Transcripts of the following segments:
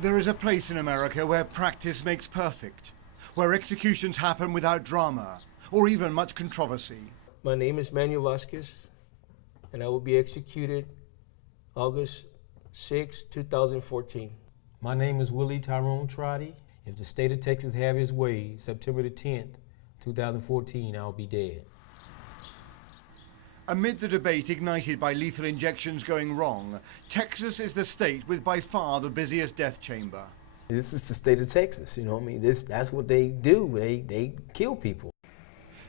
There is a place in America where practice makes perfect, where executions happen without drama or even much controversy. My name is Manuel Vasquez, and I will be executed August 6, 2014. My name is Willie Tyrone Trotty. If the state of Texas have its way, September the 10th, 2014, I'll be dead. Amid the debate ignited by lethal injections going wrong, Texas is the state with by far the busiest death chamber. This is the state of Texas, you know what I mean? That's what they do, they kill people.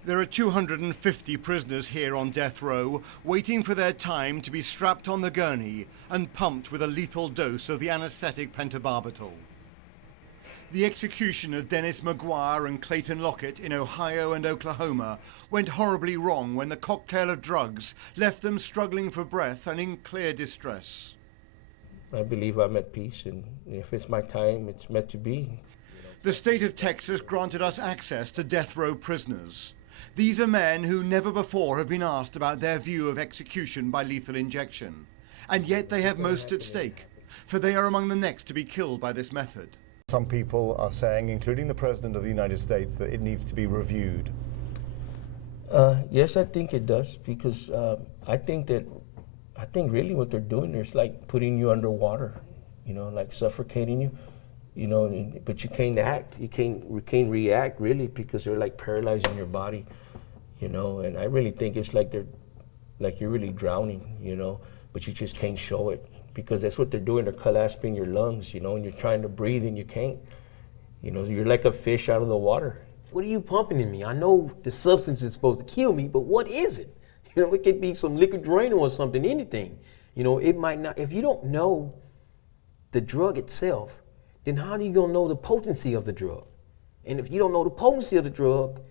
There are 250 prisoners here on death row, waiting for their time to be strapped on the gurney and pumped with a lethal dose of the anesthetic pentobarbital. The execution of Dennis McGuire and Clayton Lockett in Ohio and Oklahoma went horribly wrong when the cocktail of drugs left them struggling for breath and in clear distress. I believe I'm at peace, and if it's my time, it's meant to be. The state of Texas granted us access to death row prisoners. These are men who never before have been asked about their view of execution by lethal injection. And yet they have most at stake, for they are among the next to be killed by this method. Some people are saying, including the President of the United States, that it needs to be reviewed. Yes, I think it does, because I think really what they're doing is like putting you underwater, you know, like suffocating you, you know, but you can't act, you can't react really, because they're like paralyzing your body, you know, and I really think it's like you're really drowning, you know, but you just can't show it, because that's what they're doing. They're clasping your lungs, you know, and you're trying to breathe and you can't. You know, you're like a fish out of the water. What are you pumping in me? I know the substance is supposed to kill me, but what is it? You know, it could be some liquid Drano or something, anything. You know, it might not. If you don't know the drug itself, then how are you gonna know the potency of the drug? And if you don't know the potency of the drug,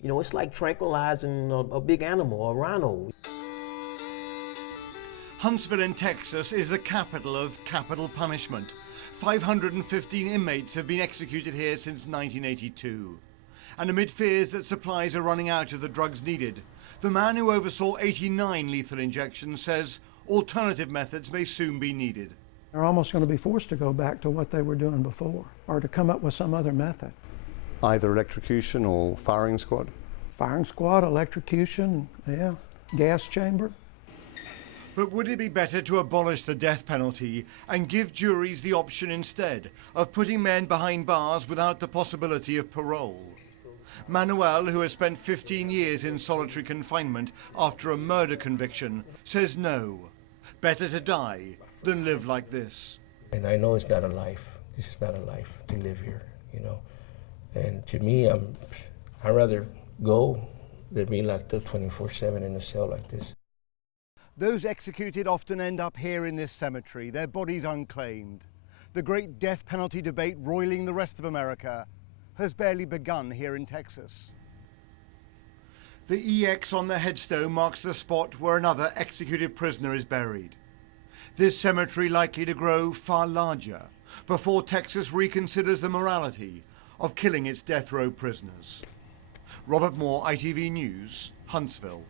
you know, it's like tranquilizing a big animal, a rhino. Huntsville in Texas is the capital of capital punishment. 515 inmates have been executed here since 1982. And amid fears that supplies are running out of the drugs needed, the man who oversaw 89 lethal injections says alternative methods may soon be needed. They're almost going to be forced to go back to what they were doing before, or to come up with some other method. Either electrocution or firing squad? Firing squad, electrocution, yeah, gas chamber. But would it be better to abolish the death penalty and give juries the option instead of putting men behind bars without the possibility of parole? Manuel, who has spent 15 years in solitary confinement after a murder conviction, says no. Better to die than live like this. And I know it's not a life. This is not a life to live here, you know. And to me, I'd rather go than be locked up 24/7 in a cell like this. Those executed often end up here in this cemetery, their bodies unclaimed. The great death penalty debate roiling the rest of America has barely begun here in Texas. The EX on the headstone marks the spot where another executed prisoner is buried. This cemetery likely to grow far larger before Texas reconsiders the morality of killing its death row prisoners. Robert Moore, ITV News, Huntsville.